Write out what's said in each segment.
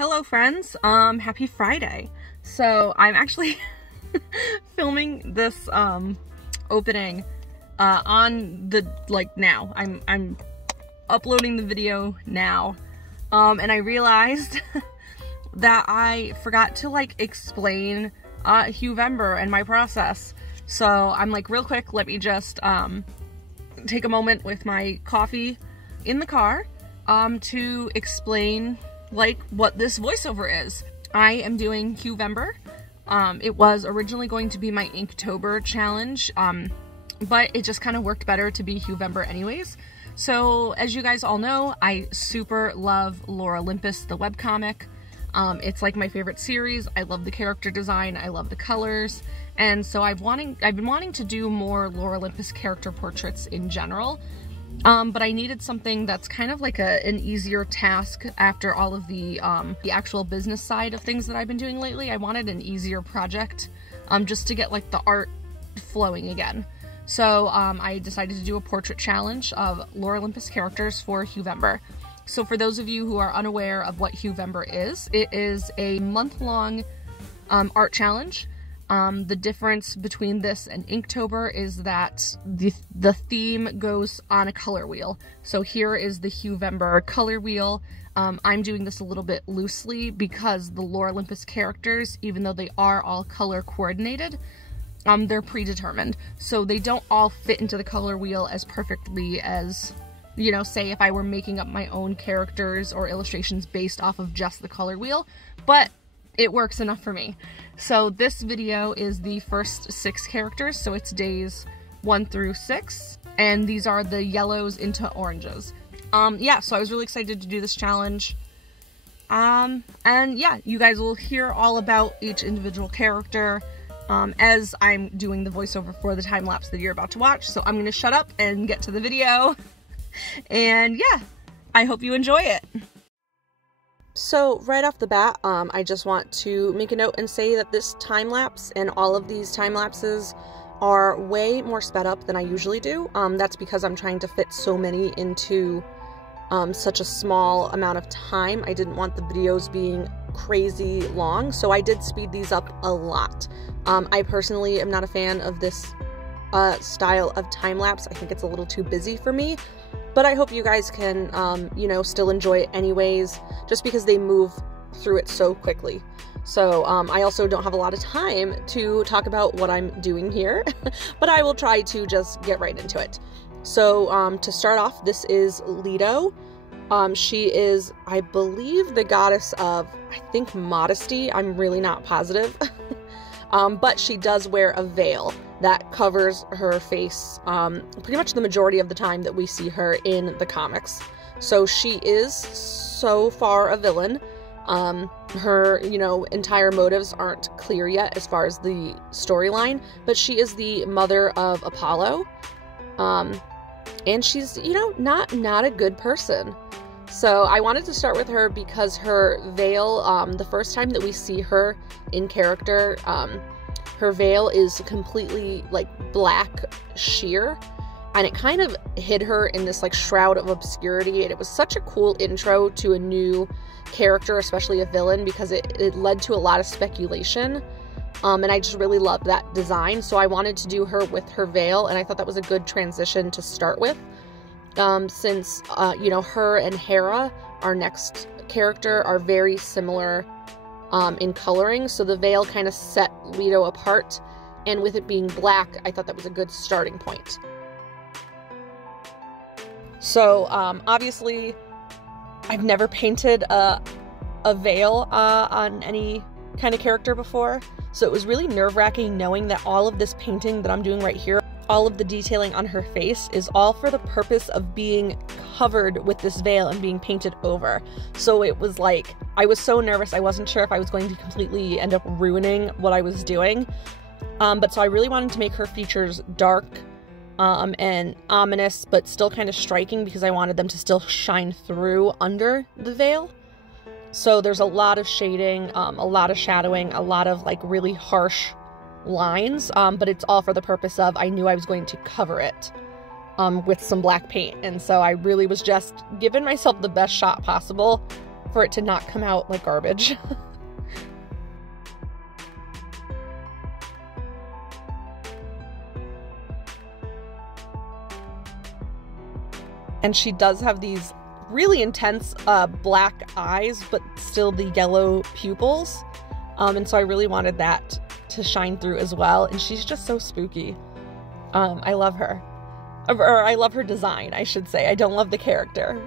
Hello friends, happy Friday. So I'm actually filming this opening on the now. I'm uploading the video now. And I realized that I forgot to explain Huevember and my process. So I'm real quick, let me just take a moment with my coffee in the car to explain what this voiceover is. I am doing Huevember. It was originally going to be my Inktober challenge, but it just kind of worked better to be Huevember anyways. So as you guys all know, I super love Lore Olympus, the webcomic. It's my favorite series. I love the character design, I love the colors, and so I've been wanting to do more Lore Olympus character portraits in general. But I needed something that's kind of an easier task after all of the actual business side of things that I've been doing lately. I wanted an easier project, just to get the art flowing again. So I decided to do a portrait challenge of Lore Olympus characters for Huevember. So for those of you who are unaware of what Huevember is, it is a month-long art challenge. The difference between this and Inktober is that the theme goes on a color wheel. So here is the Huevember color wheel. I'm doing this a little bit loosely because the Lore Olympus characters, even though they are all color coordinated, they're predetermined. So they don't all fit into the color wheel as perfectly as, you know, say if I were making up my own characters or illustrations based off of just the color wheel, but it works enough for me. So this video is the first 6 characters, so it's days 1 through 6, and these are the yellows into oranges. Yeah, so I was really excited to do this challenge. And yeah, you guys will hear all about each individual character as I'm doing the voiceover for the time lapse that you're about to watch. So I'm gonna shut up and get to the video. And yeah, I hope you enjoy it. So right off the bat, I just want to make a note and say that this time lapse and all of these time lapses are way more sped up than I usually do. That's because I'm trying to fit so many into such a small amount of time. I didn't want the videos being crazy long, so I did speed these up a lot. I personally am not a fan of this style of time lapse. I think it's a little too busy for me. But I hope you guys can, you know, still enjoy it anyways, just because they move through it so quickly. So I also don't have a lot of time to talk about what I'm doing here, but I will try to just get right into it. So to start off, this is Leto. She is, I believe, the goddess of, I think, modesty. I'm really not positive. But she does wear a veil that covers her face pretty much the majority of the time that we see her in the comics. So she is so far a villain. Her, you know, entire motives aren't clear yet as far as the storyline, but she is the mother of Apollo. And she's, you know, not a good person. So I wanted to start with her because her veil, the first time that we see her in character, her veil is completely black sheer, and it kind of hid her in this shroud of obscurity, and it was such a cool intro to a new character, especially a villain, because it led to a lot of speculation, and I just really loved that design. So I wanted to do her with her veil, and I thought that was a good transition to start with, since you know, her and Hera, our next character, are very similar in coloring, so the veil kind of set Leto apart, and with it being black, I thought that was a good starting point. So obviously I've never painted a veil on any kind of character before, so it was really nerve-wracking knowing that all of this painting that I'm doing right here, all of the detailing on her face, is all for the purpose of being covered with this veil and being painted over. So it was I was so nervous. I wasn't sure if I was going to completely end up ruining what I was doing. But so I really wanted to make her features dark and ominous, but still kind of striking, because I wanted them to still shine through under the veil. So there's a lot of shading, a lot of shadowing, a lot of really harsh lines, but it's all for the purpose of, I knew I was going to cover it with some black paint, and so I really was just giving myself the best shot possible for it to not come out like garbage. And she does have these really intense black eyes, but still the yellow pupils. And so I really wanted that to shine through as well. And she's just so spooky. I love her. Or I love her design, I should say. I don't love the character.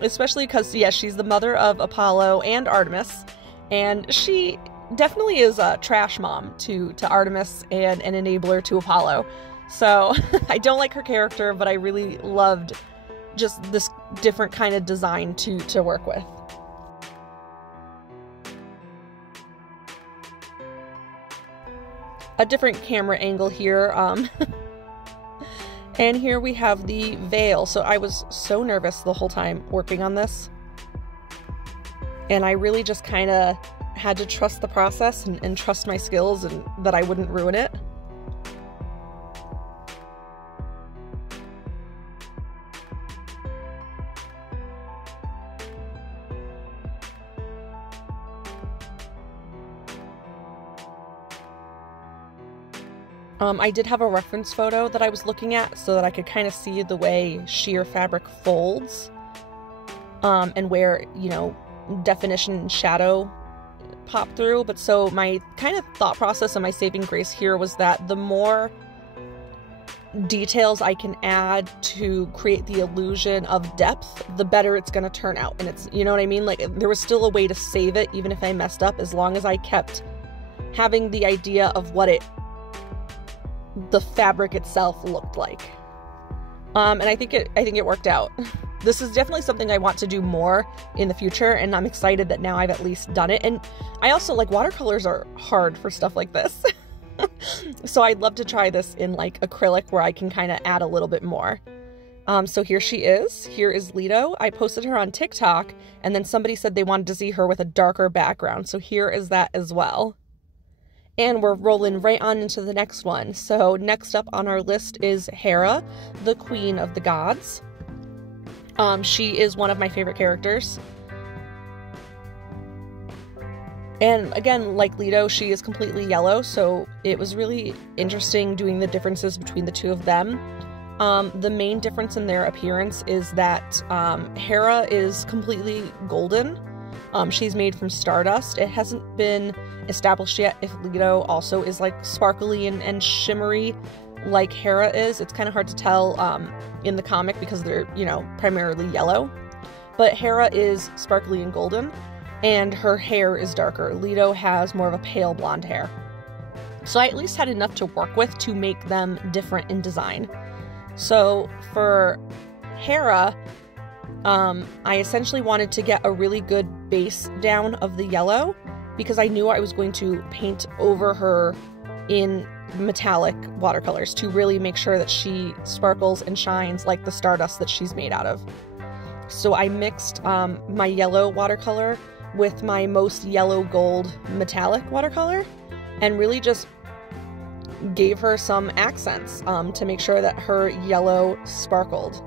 Especially because, yeah, she's the mother of Apollo and Artemis. And she definitely is a trash mom to Artemis and an enabler to Apollo. So I don't like her character, but I really loved just this different kind of design to work with. A different camera angle here. And here we have the veil. So I was so nervous the whole time working on this. And I really just kind of had to trust the process and trust my skills and that I wouldn't ruin it. I did have a reference photo that I was looking at so that I could kind of see the way sheer fabric folds, and where, you know, definition and shadow pop through. But so my kind of thought process and my saving grace here was that the more details I can add to create the illusion of depth, the better it's going to turn out. And it's, you know what I mean? Like, there was still a way to save it, even if I messed up, as long as I kept having the idea of what the fabric itself looked like. And I think it worked out. This is definitely something I want to do more in the future, and I'm excited that now I've at least done it. And I also, like, watercolors are hard for stuff like this. So I'd love to try this in like acrylic where I can kind of add a little bit more. So here she is. Here is Leto. I posted her on TikTok, and then somebody said they wanted to see her with a darker background. So here is that as well. And we're rolling right on into the next one. So next up on our list is Hera, the Queen of the Gods. She is one of my favorite characters. And again, like Leto, she is completely yellow, so it was really interesting doing the differences between the two of them. The main difference in their appearance is that Hera is completely golden. She's made from stardust. It hasn't been established yet if Leto also is like sparkly and shimmery like Hera is. It's kind of hard to tell in the comic because they're, you know, primarily yellow. But Hera is sparkly and golden, and her hair is darker. Leto has more of a pale blonde hair. So I at least had enough to work with to make them different in design. So for Hera, I essentially wanted to get a really good base down of the yellow because I knew I was going to paint over her in metallic watercolors to really make sure that she sparkles and shines like the stardust that she's made out of. So I mixed my yellow watercolor with my most yellow gold metallic watercolor and really just gave her some accents to make sure that her yellow sparkled.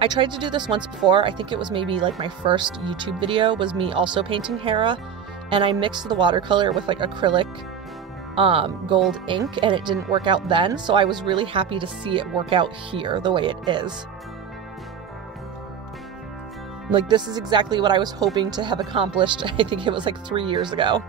I tried to do this once before. I think it was maybe like my first YouTube video was me also painting Hera, and I mixed the watercolor with like acrylic gold ink, and it didn't work out then, so I was really happy to see it work out here the way it is. Like, this is exactly what I was hoping to have accomplished. I think it was like 3 years ago.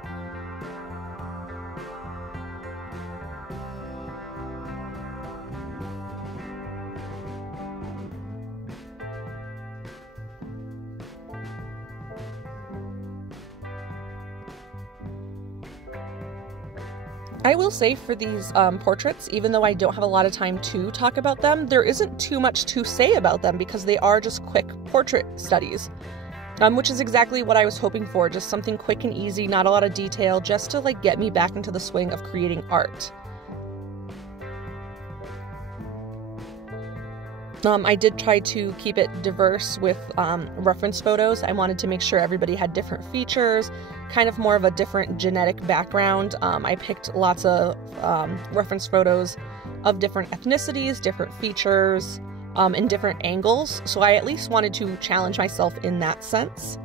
I will say for these portraits, even though I don't have a lot of time to talk about them, there isn't too much to say about them because they are just quick portrait studies, which is exactly what I was hoping for. Just something quick and easy, not a lot of detail, just to like get me back into the swing of creating art. I did try to keep it diverse with reference photos. I wanted to make sure everybody had different features, kind of more of a different genetic background. I picked lots of reference photos of different ethnicities, different features, and different angles. So I at least wanted to challenge myself in that sense.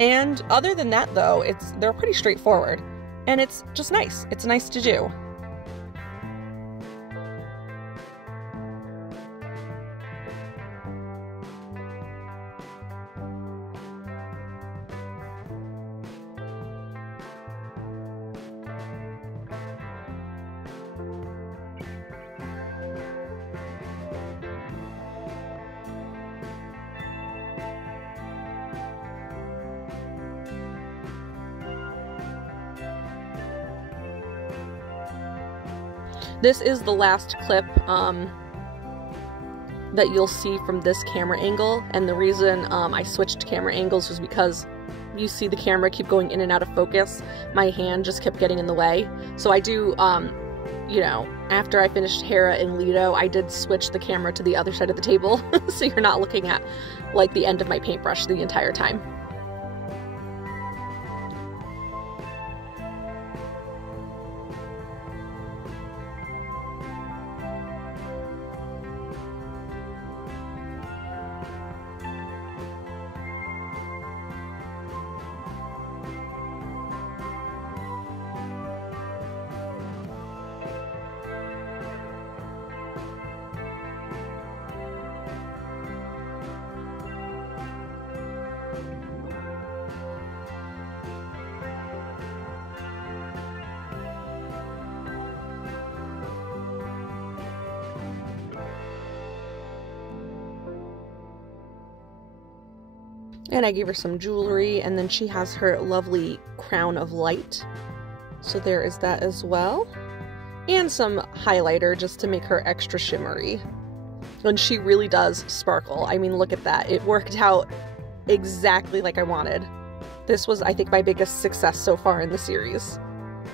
And other than that, though, they're pretty straightforward, and it's just nice. It's nice to do. This is the last clip that you'll see from this camera angle, and the reason I switched camera angles was because you see the camera keep going in and out of focus. My hand just kept getting in the way. So I do, you know, after I finished Hera and Leto, I did switch the camera to the other side of the table, so you're not looking at, like, the end of my paintbrush the entire time. And I gave her some jewelry, and then she has her lovely crown of light. So there is that as well. And some highlighter just to make her extra shimmery. And she really does sparkle. I mean, look at that. It worked out exactly like I wanted. This was, I think, my biggest success so far in the series.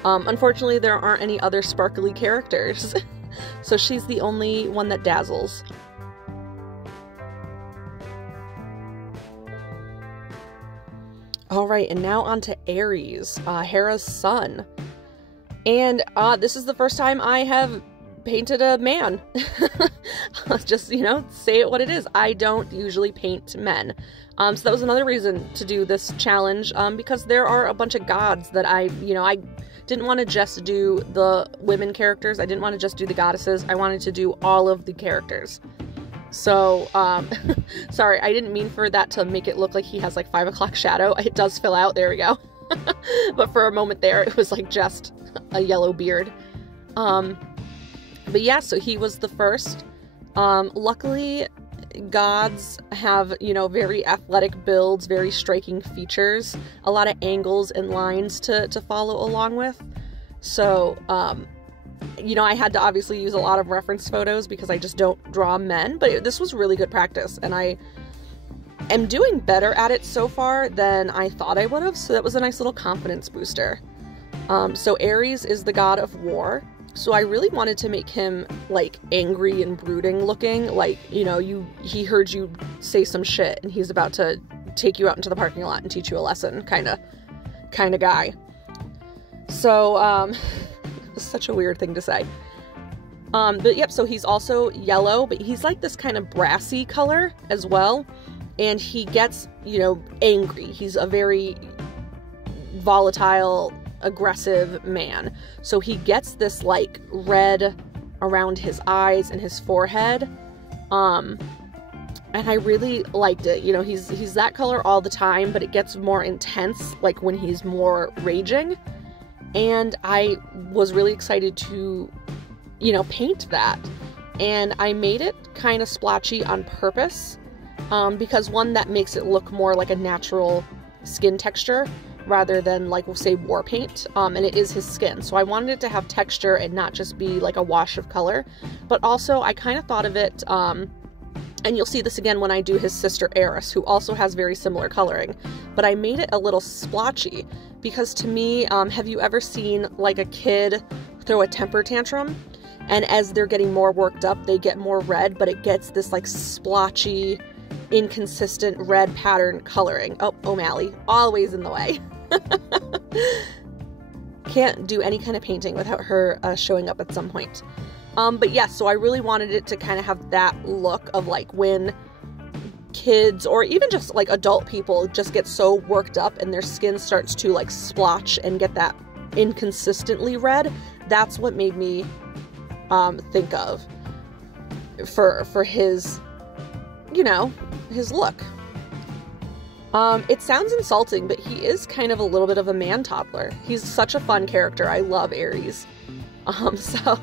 Unfortunately, there aren't any other sparkly characters. So she's the only one that dazzles. Alright, and now on to Ares, Hera's son. And this is the first time I have painted a man. Just, you know, say it what it is. I don't usually paint men. So that was another reason to do this challenge, because there are a bunch of gods that I didn't want to just do the women characters. I didn't want to just do the goddesses. I wanted to do all of the characters. So, sorry, I didn't mean for that to make it look like he has like 5 o'clock shadow. It does fill out, there we go. But for a moment there, it was like just a yellow beard. But yeah, so he was the first. Luckily, gods have, you know, very athletic builds, very striking features, a lot of angles and lines to follow along with. So, you know, I had to obviously use a lot of reference photos because I just don't draw men, but this was really good practice, and I am doing better at it so far than I thought I would have, so that was a nice little confidence booster. So Ares is the god of war, so I really wanted to make him, like, angry and brooding looking, like, you know, he heard you say some shit, and he's about to take you out into the parking lot and teach you a lesson, kind of guy. So, such a weird thing to say. But yep, so he's also yellow, but he's like this kind of brassy color as well. And he gets, you know, angry. He's a very volatile, aggressive man. So he gets this like red around his eyes and his forehead. And I really liked it. You know, he's that color all the time, but it gets more intense like when he's more raging. And I was really excited to, you know, paint that. And I made it kind of splotchy on purpose, because one, that makes it look more like a natural skin texture rather than, like, we'll say war paint, and it is his skin. So I wanted it to have texture and not just be like a wash of color. But also I kind of thought of it, and you'll see this again when I do his sister Eris, who also has very similar coloring. But I made it a little splotchy because, to me, have you ever seen like a kid throw a temper tantrum? And as they're getting more worked up, they get more red, but it gets this like splotchy, inconsistent red pattern coloring. Oh, O'Malley, always in the way. Can't do any kind of painting without her showing up at some point. But yes, so I really wanted it to kind of have that look of like when kids or even just like adult people just get so worked up and their skin starts to like splotch and get that inconsistently red. That's what made me think of for his, you know, his look. It sounds insulting, but he is kind of a little bit of a man toddler. He's such a fun character. I love Aries. So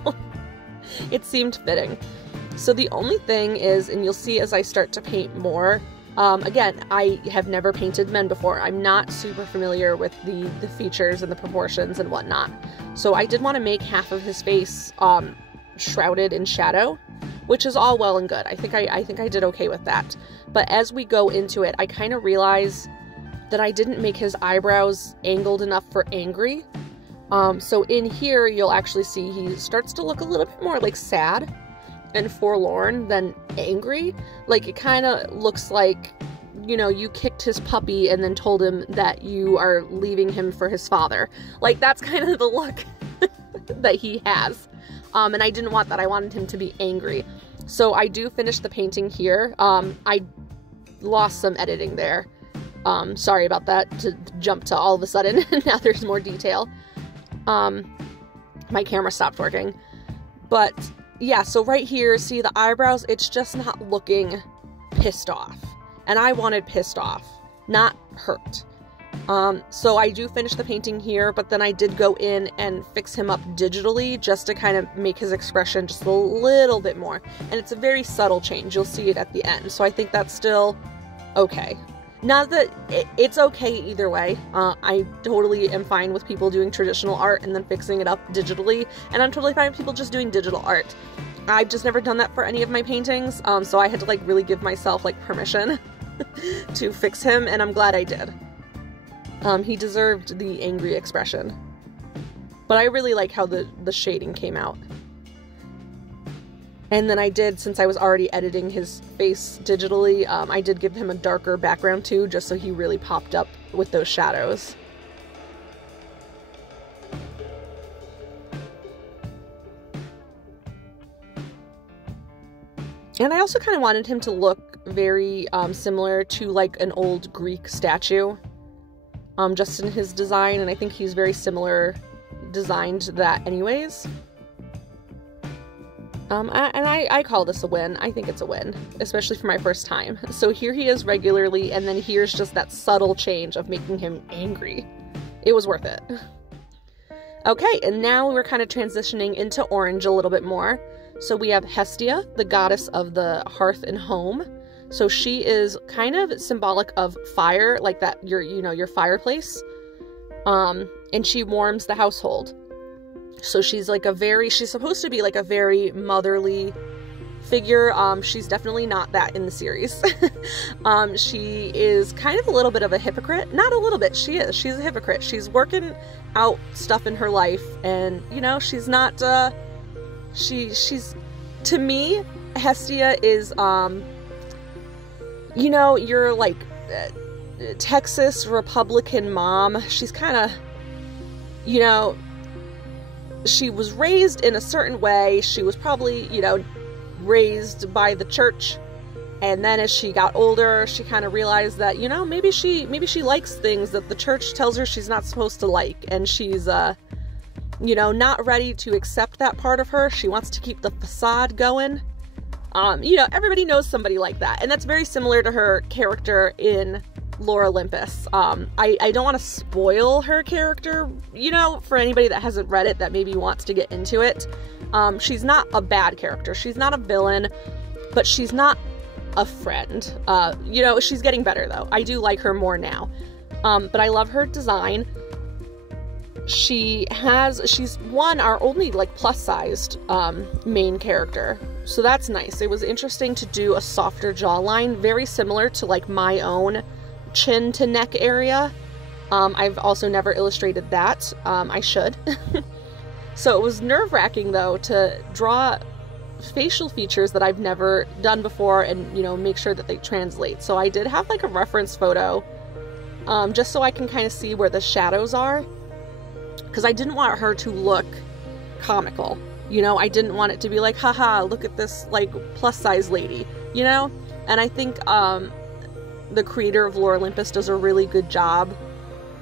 it seemed fitting. So the only thing is, and you'll see as I start to paint more, again, I have never painted men before. I'm not super familiar with the features and the proportions and whatnot. So I did want to make half of his face shrouded in shadow, which is all well and good. I think I did okay with that. But as we go into it, I kind of realize that I didn't make his eyebrows angled enough for angry. So in here, you'll actually see he starts to look a little bit more like sad and forlorn than angry. Like it kind of looks like, you know, you kicked his puppy and then told him that you are leaving him for his father. Like that's kind of the look that he has. And I didn't want that. I wanted him to be angry. So I do finish the painting here. I lost some editing there. Sorry about that, to jump to all of a sudden. Now there's more detail. My camera stopped working. But yeah, so right here, see the eyebrows, it's just not looking pissed off. And I wanted pissed off, not hurt. So I do finish the painting here, but then I did go in and fix him up digitally just to kind of make his expression just a little bit more. And it's a very subtle change. You'll see it at the end. So I think that's still okay. Not that it's okay either way. I totally am fine with people doing traditional art and then fixing it up digitally. And I'm totally fine with people just doing digital art. I've just never done that for any of my paintings. So I had to like really give myself like permission to fix him, and I'm glad I did. He deserved the angry expression. But I really like how the shading came out. And then I did, since I was already editing his face digitally, I did give him a darker background too, just so he really popped up with those shadows. And I also kind of wanted him to look very similar to like an old Greek statue. Just in his design, and I think he's very similar designed to that anyways. I call this a win. I think it's a win, especially for my first time. So here he is regularly, and then here's just that subtle change of making him angry. It was worth it. Okay, and now we're kind of transitioning into orange a little bit more. So we have Hestia, the goddess of the hearth and home. So she is kind of symbolic of fire, like that, your fireplace. And she warms the household. So she's like she's supposed to be like a very motherly figure. She's definitely not that in the series. She is kind of a little bit of a hypocrite. Not a little bit, she is. She's a hypocrite. She's working out stuff in her life, and, you know, she's not, she's, to me, Hestia is, you know, you're like Texas Republican mom. She's kind of, you know, she was raised in a certain way. She was probably, you know, raised by the church. And then as she got older, she kind of realized that, you know, maybe she likes things that the church tells her she's not supposed to like. And she's, you know, not ready to accept that part of her. She wants to keep the facade going. You know, everybody knows somebody like that. And that's very similar to her character in Lore Olympus. I don't want to spoil her character, you know, for anybody that hasn't read it that maybe wants to get into it. She's not a bad character. She's not a villain, but she's not a friend. You know, she's getting better though. I do like her more now. But I love her design. She's our only like plus-sized main character. So that's nice. It was interesting to do a softer jawline, very similar to like my own chin to neck area. I've also never illustrated that. I should. So it was nerve-wracking though to draw facial features that I've never done before and, you know, make sure that they translate. So I did have like a reference photo, just so I can kind of see where the shadows are, because I didn't want her to look comical. You know, I didn't want it to be like, haha, look at this like plus size lady, you know? And I think the creator of Lore Olympus does a really good job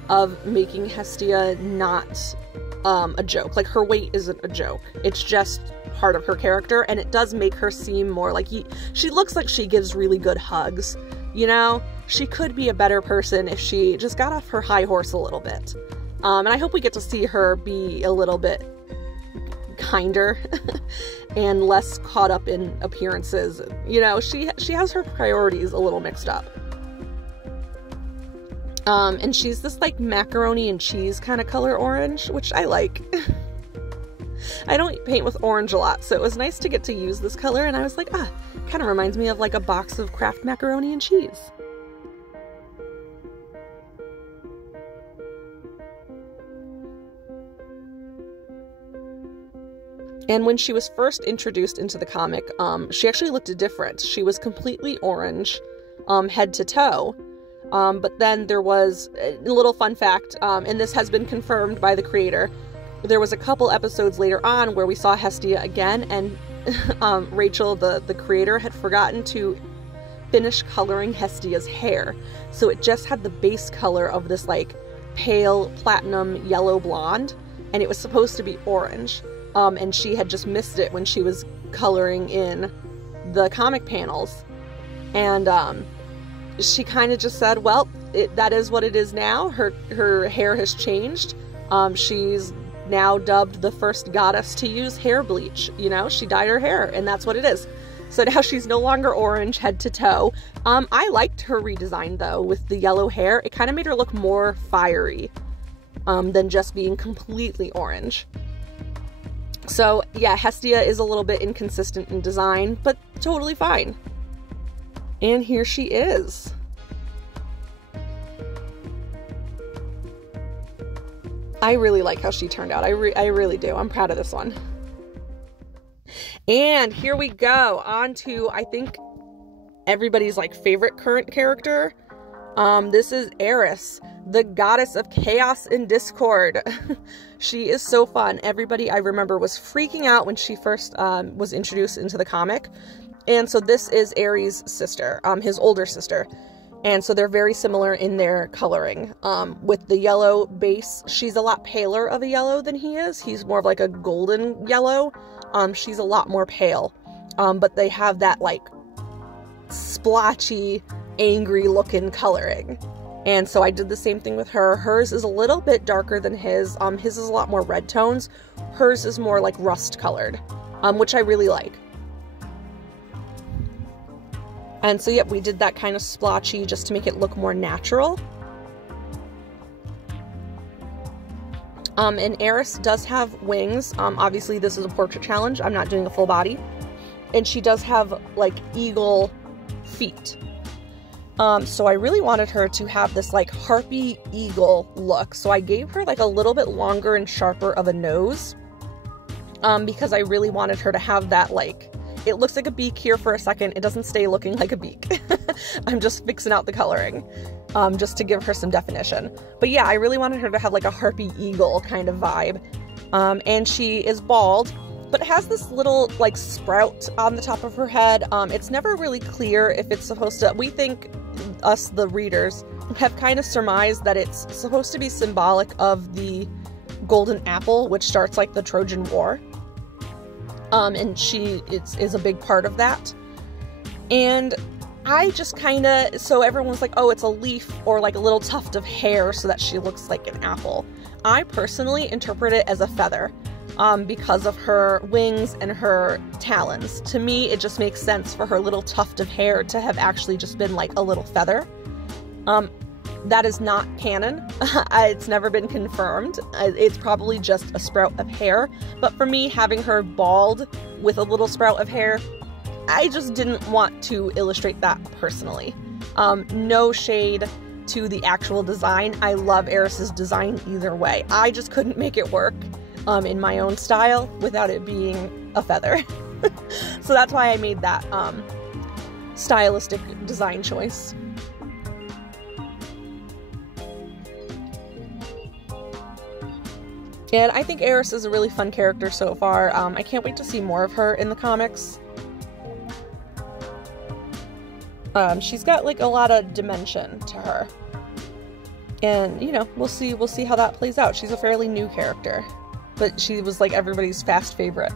of making Hestia not a joke. Like, her weight isn't a joke. It's just part of her character, and it does make her seem more like she looks like she gives really good hugs, you know? She could be a better person if she just got off her high horse a little bit. And I hope we get to see her be a little bit kinder and less caught up in appearances. You know, she has her priorities a little mixed up. And she's this like macaroni and cheese kind of color orange, which I like. I don't paint with orange a lot, so it was nice to get to use this color, and I was like, kind of reminds me of like a box of Kraft macaroni and cheese. And when she was first introduced into the comic, she actually looked different. She was completely orange, head to toe. But then there was a little fun fact, and this has been confirmed by the creator. There was a couple episodes later on where we saw Hestia again, and Rachel, the creator, had forgotten to finish coloring Hestia's hair. So it just had the base color of this like pale platinum yellow blonde, and it was supposed to be orange. And she had just missed it when she was coloring in the comic panels. And she kind of just said, well, that is what it is now. Her hair has changed. She's now dubbed the first goddess to use hair bleach. You know, she dyed her hair, and that's what it is. So now she's no longer orange head to toe. I liked her redesign, though, with the yellow hair. It kind of made her look more fiery than just being completely orange. So yeah, Hestia is a little bit inconsistent in design, but totally fine. And here she is. I really like how she turned out. I really do. I'm proud of this one. And here we go on to, I think, everybody's like favorite current character. This is Eris, the goddess of chaos and discord. She is so fun. Everybody, I remember, was freaking out when she first was introduced into the comic. And so this is Ares' sister, his older sister. And so they're very similar in their coloring. With the yellow base, she's a lot paler of a yellow than he is. He's more of like a golden yellow. She's a lot more pale. But they have that like splotchy, angry looking coloring. And so I did the same thing with her. Hers is a little bit darker than his. His is a lot more red tones. Hers is more like rust colored, which I really like. And so, yep, we did that kind of splotchy just to make it look more natural. And Eris does have wings. Obviously, this is a portrait challenge. I'm not doing a full body. And she does have, like, eagle feet. So I really wanted her to have this, like, harpy eagle look. So I gave her, like, a little bit longer and sharper of a nose. Because I really wanted her to have that, like... It looks like a beak here for a second. It doesn't stay looking like a beak. I'm just fixing out the coloring, just to give her some definition. But yeah, I really wanted her to have like a harpy eagle kind of vibe. And she is bald, but has this little like sprout on the top of her head. It's never really clear if it's supposed to, we think, us the readers, have kind of surmised that it's supposed to be symbolic of the golden apple, which starts like the Trojan War. And she is a big part of that. And I just kind of, so everyone's like, oh, it's a leaf or like a little tuft of hair so that she looks like an apple. I personally interpret it as a feather, because of her wings and her talons. To me, it just makes sense for her little tuft of hair to have actually just been like a little feather. That is not canon. It's never been confirmed. It's probably just a sprout of hair. But for me, having her bald with a little sprout of hair, I just didn't want to illustrate that personally. No shade to the actual design. I love Eris's design either way. I just couldn't make it work in my own style without it being a feather. So that's why I made that stylistic design choice. And I think Eris is a really fun character so far. I can't wait to see more of her in the comics. She's got like a lot of dimension to her. And, you know, we'll see how that plays out. She's a fairly new character, but she was like everybody's fast favorite.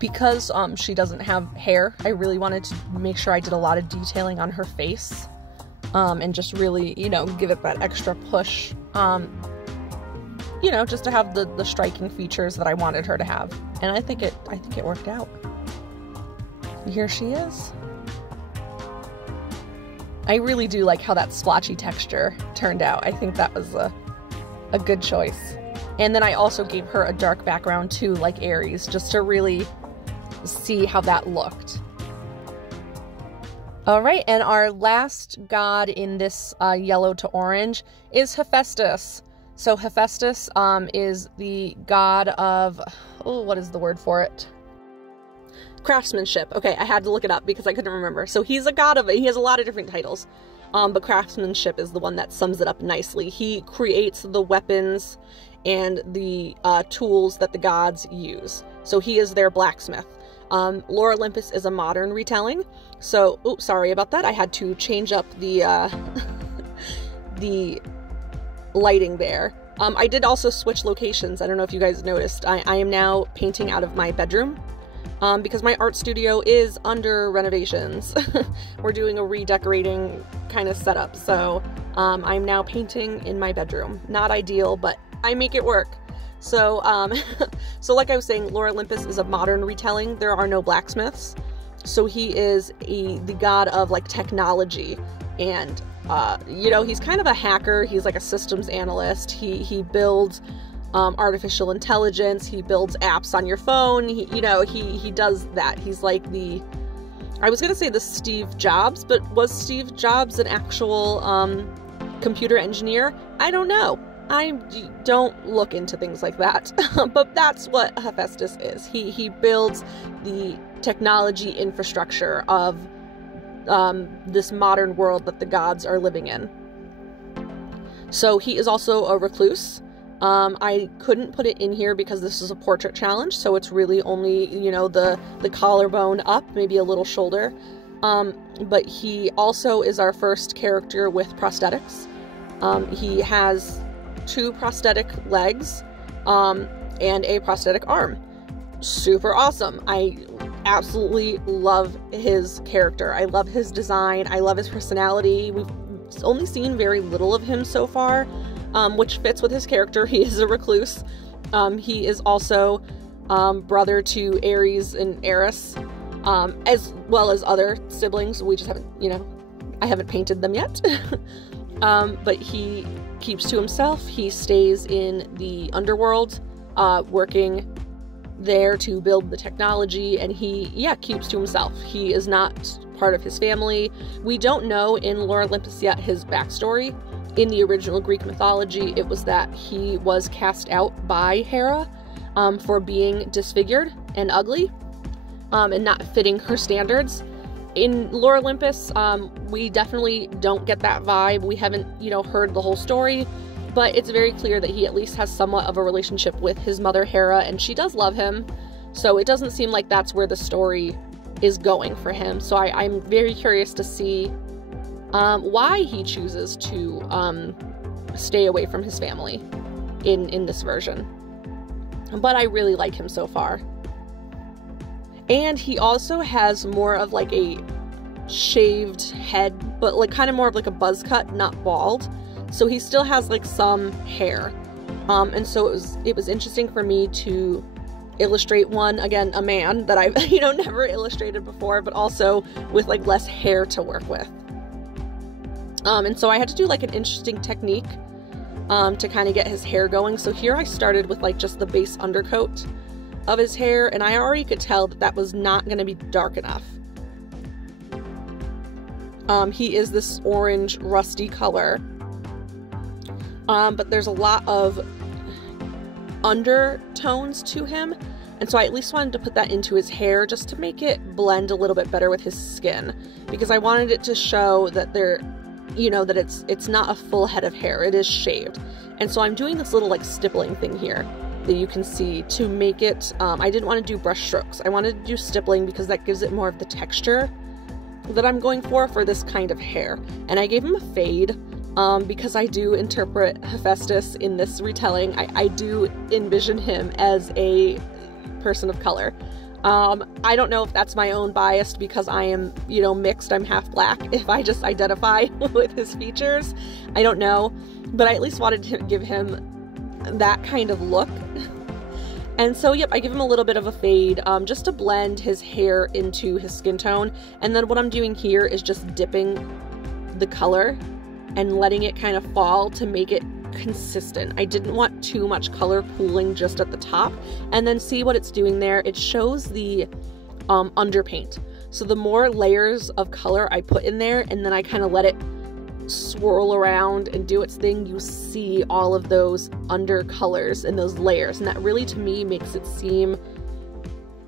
Because she doesn't have hair, I really wanted to make sure I did a lot of detailing on her face, and just really, you know, give it that extra push, you know, just to have the striking features that I wanted her to have. And I think it worked out. Here she is. I really do like how that splotchy texture turned out. I think that was a good choice. And then I also gave her a dark background too, like Ares, just to really see how that looked. Alright, and our last god in this yellow to orange is Hephaestus. So Hephaestus is the god of, oh, what is the word for it? Craftsmanship. Okay, I had to look it up because I couldn't remember. So he's a god of it. He has a lot of different titles, but craftsmanship is the one that sums it up nicely. He creates the weapons and the tools that the gods use. So he is their blacksmith. Lore Olympus is a modern retelling. So, oops, sorry about that. I had to change up the the lighting there. I did also switch locations. I don't know if you guys noticed. I am now painting out of my bedroom because my art studio is under renovations. We're doing a redecorating kind of setup. So I'm now painting in my bedroom. Not ideal, but I make it work. So, so like I was saying, Lore Olympus is a modern retelling. There are no blacksmiths. So he is the god of like technology, and you know, he's kind of a hacker. He's like a systems analyst. He builds artificial intelligence. He builds apps on your phone. He does that. He's like I was gonna say the Steve Jobs, but was Steve Jobs an actual computer engineer? I don't know. I don't look into things like that, but that's what Hephaestus is. He builds the technology infrastructure of this modern world that the gods are living in. So he is also a recluse. I couldn't put it in here because this is a portrait challenge, so it's really only, you know, the collarbone up, maybe a little shoulder. But he also is our first character with prosthetics. He has 2 prosthetic legs, and a prosthetic arm. Super awesome. I absolutely love his character. I love his design. I love his personality. We've only seen very little of him so far, which fits with his character. He is a recluse. He is also brother to Ares and Eris, as well as other siblings. We just haven't, you know, I haven't painted them yet. But he keeps to himself. He stays in the underworld, working there to build the technology, and he, keeps to himself. He is not part of his family. We don't know in Lore Olympus yet his backstory. In the original Greek mythology, it was that he was cast out by Hera for being disfigured and ugly, and not fitting her standards. In Lore Olympus, we definitely don't get that vibe. We haven't, you know, heard the whole story, but it's very clear that he at least has somewhat of a relationship with his mother Hera, and she does love him. So it doesn't seem like that's where the story is going for him. So I'm very curious to see why he chooses to stay away from his family in this version. But I really like him so far. And he also has more of like a shaved head, but like kind of more of like a buzz cut, not bald. So he still has like some hair. And so it was interesting for me to illustrate one, again, a man that I've, you know, never illustrated before, but also with like less hair to work with. And so I had to do like an interesting technique to kind of get his hair going. So here I started with like just the base undercoat of his hair, and I already could tell that that was not going to be dark enough. He is this orange rusty color, but there's a lot of undertones to him, and so I at least wanted to put that into his hair just to make it blend a little bit better with his skin, because I wanted it to show that there, you know, that it's not a full head of hair, it is shaved. And so I'm doing this little like stippling thing here that you can see to make it, I didn't want to do brush strokes. I wanted to do stippling because that gives it more of the texture that I'm going for this kind of hair. And I gave him a fade because I do interpret Hephaestus in this retelling. I do envision him as a person of color. I don't know if that's my own bias because I am, you know, mixed. I'm half black. If I just identify with his features, I don't know. But I at least wanted to give him that kind of look. And so, yep, I give him a little bit of a fade just to blend his hair into his skin tone. And then what I'm doing here is just dipping the color and letting it kind of fall to make it consistent. I didn't want too much color pooling just at the top. And then see what it's doing there. It shows the underpaint. So the more layers of color I put in there, and then I kind of let it swirl around and do its thing, you see all of those undercolors and those layers, and that really to me makes it seem,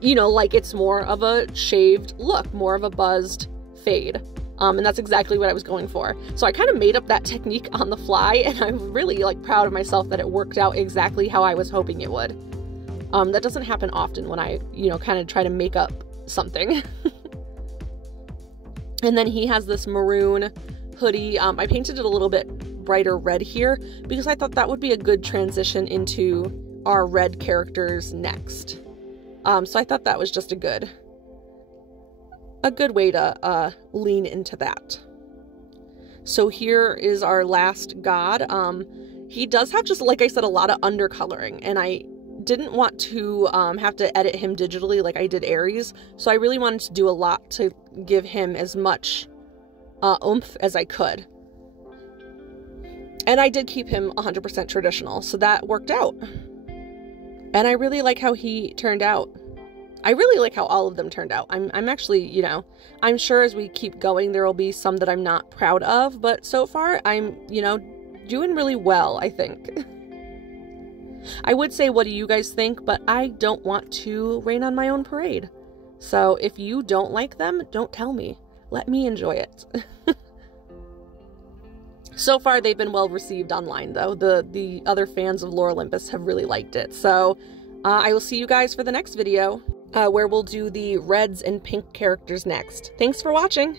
you know, like it's more of a shaved look, more of a buzzed fade. And that's exactly what I was going for. So I kind of made up that technique on the fly, and I'm really like proud of myself that it worked out exactly how I was hoping it would. That doesn't happen often when I, you know, kind of try to make up something. And then he has this maroon hoodie. I painted it a little bit brighter red here because I thought that would be a good transition into our red characters next. So I thought that was just a good way to lean into that. So here is our last god. He does have, just like I said, a lot of undercoloring, and I didn't want to have to edit him digitally like I did Ares, so I really wanted to do a lot to give him as much oomph as I could. And I did keep him 100% traditional, so that worked out. And I really like how he turned out. I really like how all of them turned out. I'm actually, you know, I'm sure as we keep going there will be some that I'm not proud of, but so far I'm, you know, doing really well, I think. I would say, what do you guys think? But I don't want to rain on my own parade. So if you don't like them, don't tell me. Let me enjoy it. So far, they've been well received online, though. The other fans of Lore Olympus have really liked it. So I will see you guys for the next video, where we'll do the reds and pink characters next. Thanks for watching.